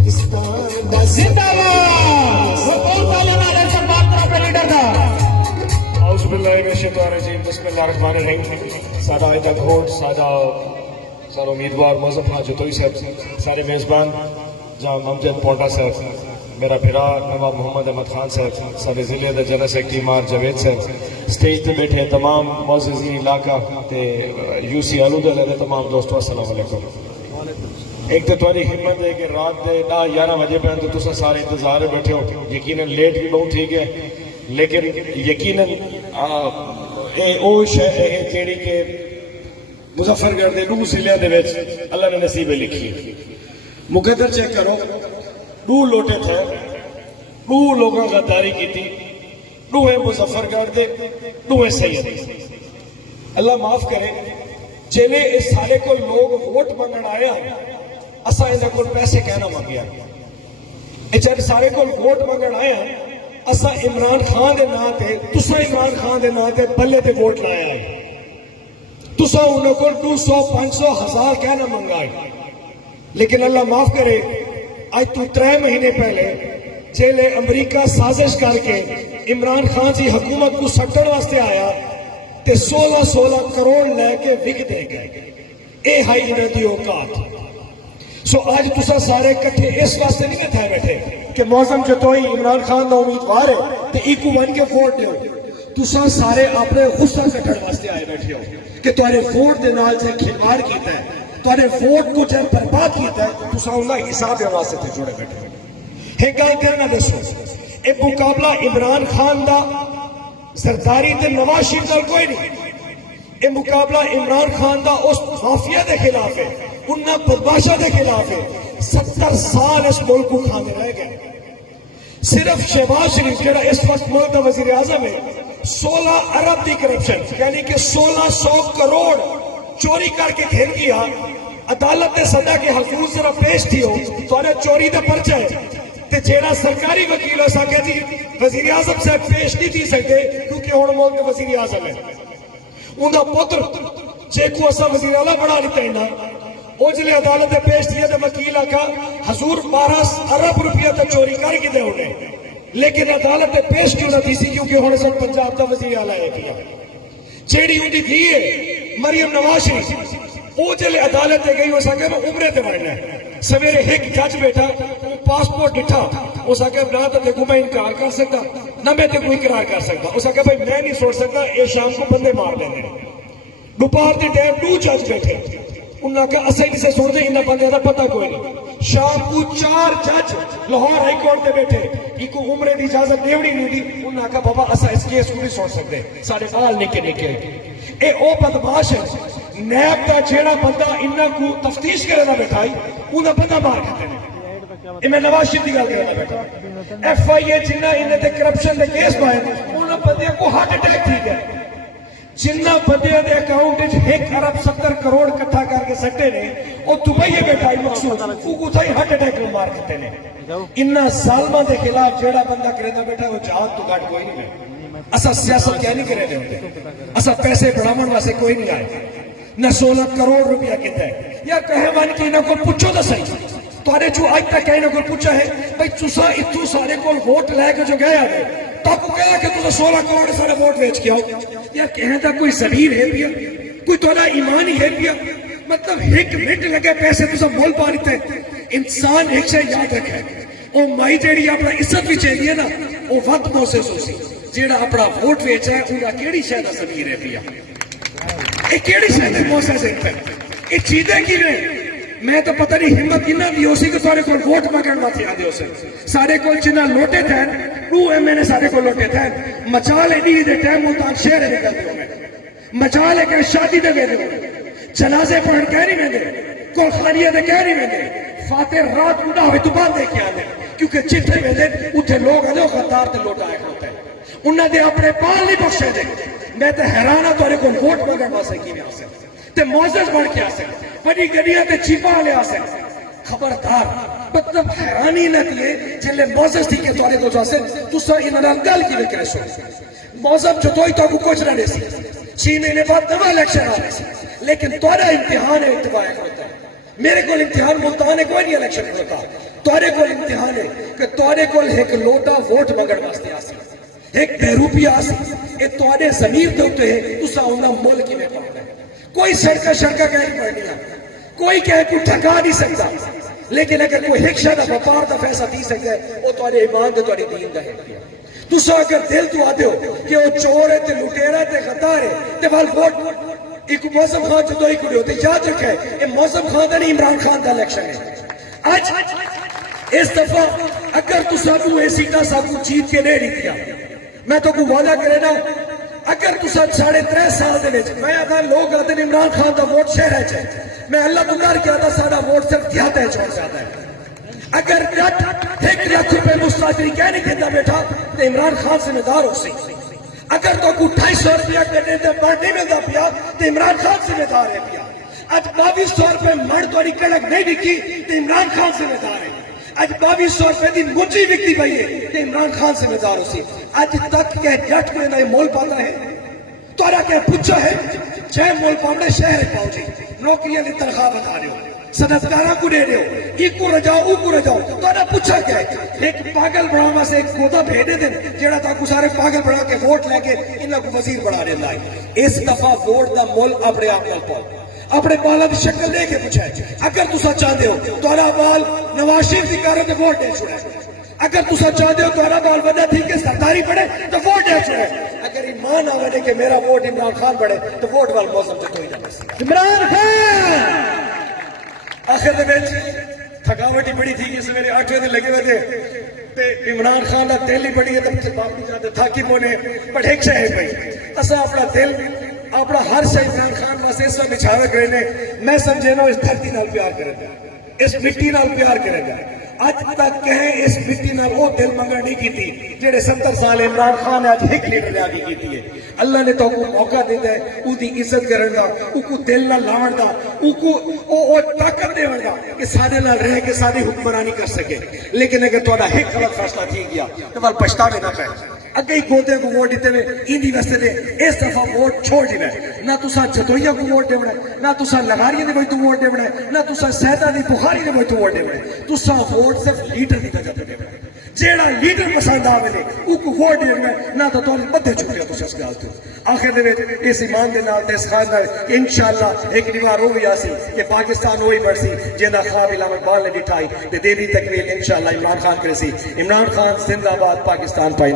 سارا امیدوار مذہب حاج توئی صاحب، سارے میزبان جناب امجد پونٹا صاحب، میرا بھرا نواب محمد احمد خان صاحب، سارے ضلع دے جنرل سیکرٹری مار جاوید صاحب، سٹیج تے بیٹھے تمام معززین علاقہ تے یو سی آلودہ دے تمام دوستو السلام علیکم۔ ایک تو تمہاری ہمت ہے کہ رات دے 10-11 بجے پہ تو تسا سارے انتظار بیٹھے ہو، یقیناً لیٹ بھی بہت ٹھیک ہے، لیکن یقیناً او شے ہے جیڑی کہ مظفر گڑھ دے 2 ضلع دے وچ اللہ نے نصیب لکھی۔ مقدر چیک کرو، 2 لوٹے تھے، 2 لوگوں غداری کی تھی، 2 ہے مظفر گڑھ دے، 2 ہے سید۔ اللہ معاف کرے جیلے اس سارے کو لوگ ووٹ منگن آیا، اسا انہاں کو پیسے کہنا منگیا، جب سارے کو ووٹ منگن آیا اسا عمران خان دے نا تے تسا عمران خان دے نا تے بلے تے ووٹ لایا ہے، تسا انہوں کو 200 500 1000 کہنا منگا ہے، لیکن اللہ معاف کرے آج تو 3 مہینے پہلے جیلے امریکہ سازش کر کے عمران خان جی حکومت کو سٹن واسطے آیا تے 16 کروڑ لے کے وک دے گئے، اے ہائی انہوں دی اوقات۔ سو آج تسا سارے کٹھے اس واسطے نہیں تھے بیٹھے کہ موزم جتوئی عمران خان دا امیدوار ہے تے ایکو بن کے ووٹ دیو، تسا سارے اپنے غصہ کٹھڑ واسطے آئے بیٹھے ہو کہ تمہارے ووٹ دے نال سے کھلواڑ کیتا ہے، تمہارے ووٹ کو جب برباد کیتا ہے، تسا ان کا حساب دے واسطے تے جڑے بیٹھے ہو۔ ایک گل کرنا دسو، اے مقابلہ عمران خان دا سرداری تے نواز شریف نال کوئی نہیں، اے مقابلہ عمران خان دا اس مافیا دے خلاف ہے، انہاں بدماشاں دے خلاف ہے۔ 70 سال اس ملک کو کھانے رہ گئے، صرف شہباز شریف جڑا اس وقت ملک دا وزیر اعظم ہے 16 ارب دی کرپشن یعنی کہ 1600 کروڑ چوری کر کے گھر گیا، عدالت نے سزا کے حضور ذرا پیش تھی ہو تو چوری دے پرچہ ہے تے جیڑا سرکاری وکیل ہو سکے جی وزیر اعظم سے پیش نہیں تھی سکتے کیونکہ ہن ملک کے وزیر اعظم ہے، انہاں پتر جے کو اسا وزیر اعلیٰ بنا لیتے ہیں نا وہ جلے عدالت پیش دیا تو وکیل آکا حضور 12 ارب روپیہ تو چوری کر کے دے ہونے، لیکن عدالت پیش کیوں نہ تھی سی کیونکہ ہونے سب پنجاب کا وزیر اعلیٰ ہے کیا جیڑی ہوندی تھی ہے مریم نواز شریف وہ جلے عدالت گئی ہو سکے وہ عمرے تے بڑھنا ہے، سویرے ایک جج بیٹھا وہ پاسپورٹ ڈٹھا وہ سکے نہ تو دیکھو میں انکار کر سکتا نہ میں تے کوئی اقرار کر سکتا، وہ سکے بھائی میں نہیں سوچ سکتا یہ شام کو بندے مار لینے، دوپہر دے ٹائم 2 جج بیٹھے انہاں کا اسے کسے سوچ دے انہاں بندے دا پتہ کوئی نہیں، شام کو 4 جج لاہور ہائی کورٹ تے بیٹھے ایکو عمرے دی اجازت دیوڑی نہیں دی، انہاں کا بابا اسا اس کیس کو نہیں سوچ سکتے، سارے بال نکے نکے اے او بدماش ہے نیب دا جیڑا بندہ انہاں کو تفتیش کرے نہ بیٹھائی انہاں بندہ مار کھتے ہیں، اے میں نواز شریف دی گل کرنا بیٹھا ایف آئی اے جنہ انہاں تے کرپشن دے کیس پائے انہاں بندے کو ہارٹ اٹیک تھی گئے، جنہ بندے دے اکاؤنٹ 1 ارب 70 کروڑ کٹھا کر کے سٹے نے وہ دبئی بیٹھائی مقصود وہ کو تھائی ہارٹ اٹیک میں مار کھتے نے، انہاں ظالماں دے خلاف جیڑا بندہ کرنا بیٹھا وہ جہاد تو گھٹ کوئی نہیں ہے، اسا سیاست کیا نہیں کرے دے ہوتے، اسا پیسے بڑھاون واسطے کوئی نہیں آئے، نہ 16 کروڑ روپیہ کیتا ہے یا کہے ون کہ انہاں کو پوچھو تو صحیح تواڈے جو اج تک انہاں کو پوچھا ہے بھئی تساں اتھوں سارے کول ووٹ لے کے جو گئے آ تاکو کہا کہ تساں 16 کروڑ سارے ووٹ ویچ کے آؤ یا کہنے دا کوئی ضمیر ہے پیا کوئی تہاڈا ایمان ہی ہے پیا، مطلب 1 منٹ لگے پیسے تساں مول پا لیتے، انسان ایک شے یاد رکھے او مائی جیڑی اپنا عزت بھی چاہیے ہے نا او وقت محسوس ہو سی جیڑا اپنا ووٹ ویچا ہے انہاں کیڑی شے دا ضمیر ہے پیا، اے کیڑی شے دا محسوس ہے اے چیزیں کی نے میں تو پتہ نہیں ہمت انہاں دی ہو سی کہ تہاڈے کول ووٹ منگن واسطے آندے ہو سی، سارے کول جنہ لوٹے تھے رو میں نے سارے کو لوٹے تھے مچال ایڈی دے ٹائم ملتان شہر نکلتے ہو مچال ہے کہ شادی دے ویدے ہو جنازے پڑھن کہہ نہیں ویدے کول خانیہ دے کہہ نہیں ویدے فاتح رات اڑا ہوئے تو باندھ دے کے آنے کیونکہ جتنے ویدے اتھے لوگ آنے خطار تے لوٹا آئے ہوتے ہیں انہاں دے اپنے پال نہیں بخشے دے، میں تے حیرانہ تو کو ووٹ مگن واسے کی نہیں آسے تے معزز بڑھ کے آسے بڑی گڑیاں تے چیپا لے آسے، خبردار مطلب حیرانی نہ دیئے جلے معزز تھی کہ توڑے کو جاسے تو سا انہاں گل کی لکھ رہے سو معزز جو توئی تو کچھ نہ دے سی 6 مہینے بعد نوا الیکشن آ رہے سی لیکن توڑا امتحان ہے اتباع ہوتا ہے، میرے کو امتحان ملتان ہے کوئی نہیں الیکشن ہوتا، تورے کول امتحان ہے کہ تورے کول ایک لوٹا ووٹ منگن واسطے آسی ایک بہروپی آسی اے تورے ضمیر دے ہوتے ہیں تسا انہاں ملک کی میں پڑھنا ہے کوئی سڑکا کہیں پڑھنی ہے کوئی کہیں کو ٹھکا نہیں سکتا لیکن اگر کوئی ایک شاہ دا وپار دا فیصلہ دی سکتا ہے وہ تورے ایمان دے تورے دین دا ہے تسا اگر دل تو آدھے ہو کہ وہ چور ہے تے لٹیرا تے غدار ہے تے وال ووٹ ایک موسم خان جو دوئی کڑی ہوتے یاد رکھے یہ موسم خان دا نہیں عمران خان دا الیکشن ہے آج اس دفعہ اگر تو سابو اے سیٹا سابو جیت کے نہیں دیا میں تو کو وعدہ کرے نا اگر تو سب 3.5 سال دے وچ میں اگر لوگ آتے ہیں عمران خان دا ووٹ شہر ہے چاہے میں اللہ تو کر کیا تھا سارا ووٹ صرف دیاتا ہے چھوڑ جاتا ہے اگر 1 لاکھ روپے مستاجری کہہ نہیں دیتا بیٹھا تو عمران خان ذمہ دار ہو سی اگر تو کو 250 روپیہ کرنے تے بڑھ نہیں ملتا پیا تو عمران خان ذمہ دار ہے پیا اج 2200 روپے مرد والی کڑک نہیں وکی تو عمران خان ذمہ دار ہے اج 2200 روپے دی مجھی وکتی پئی ہے تو عمران خان ذمہ دار ہو سی اج تک کہ جٹ کو نہ مول پاتا ہے تورا کہ پوچھا ہے 6 مول پاؤنے شہر پاؤ جی نوکریاں دی تنخواہ بتا رہے ہو صدقارہ کو دے رہے ہو ایک کو رجاؤ او کو رجاؤ تورا پوچھا کیا ہے ایک پاگل بڑھاوا سے ایک گودا بھیجے دیں جیڑا تاکو سارے پاگل بڑھا کے ووٹ لے کے انہاں کو وزیر بڑھا دے لائے اس دفعہ ووٹ دا مول اپنے آپ نال پاؤ اپنے بالا دی شکل لے کے پوچھا ہے اگر تسا چاہتے ہو تورا بال نواز شریف دی کاروں تے ووٹ دے چھوڑے اگر تسا چاہتے ہو تورا بال وجہ تھی کہ سرداری پڑے تو ووٹ دے چھوڑے اگر ایمان آوے کہ میرا ووٹ عمران خان پڑے تو ووٹ وال موسم سے کوئی جانا عمران خان آخر دے بیچ تھکاوٹ ہی بڑی تھی کہ سویرے 8 بجے لگے ہوئے تھے تے عمران خان دا دل ہی بڑی ہے تو باقی جاتے تھاکی پونے پر ایک شے ہے بھائی اسا اپنا دل اپنا ہر شے عمران خان واسطے اس وقت بچھاوے کرے نے میں سمجھے نا اس دھرتی نال پیار کرے گا اس مٹی نال پیار کرے گا اج تک کہیں اس مٹی نال وہ دل منگا نہیں کیتی جڑے 70 سال عمران خان نے اج ایک لیڈر نے آگے کیتی ہے اللہ نے تو کو موقع دیتا ہے او دی عزت کرن دا او کو دل نہ لاون دا او کو او طاقت دیون دا کہ سارے نال رہ کے ساری حکمرانی کر سکے لیکن اگر تہاڈا ایک غلط فیصلہ تھی گیا تو ول پچھتاوے نہ پے اگے ہی گوتے کو ووٹ دیتے ہوئے ایندی واسطے دے اس دفعہ ووٹ چھوڑ دینا نہ تسا جدوئیہ کو ووٹ دیونا نہ تسا لغاریہ نے کوئی تو ووٹ دیونا نہ تسا سیدہ دی بخاری نے کوئی تو ووٹ دیونا تسا ووٹ صرف لیڈر دی وجہ تے دیونا جیڑا لیڈر پسند آوے نے او کو ووٹ دیونا نہ تو تواڈے بدے چکے تسا اس گل تو آخر دے وچ اس ایمان دے نال تے اس خان نال انشاءاللہ ایک دیوار ہو گیا سی کہ پاکستان ہوئی بڑسی جیندا خواب علامہ اقبال نے بٹھائی تے دینی تکمیل انشاءاللہ عمران خان کرے سی عمران خان زندہ باد پاکستان پائے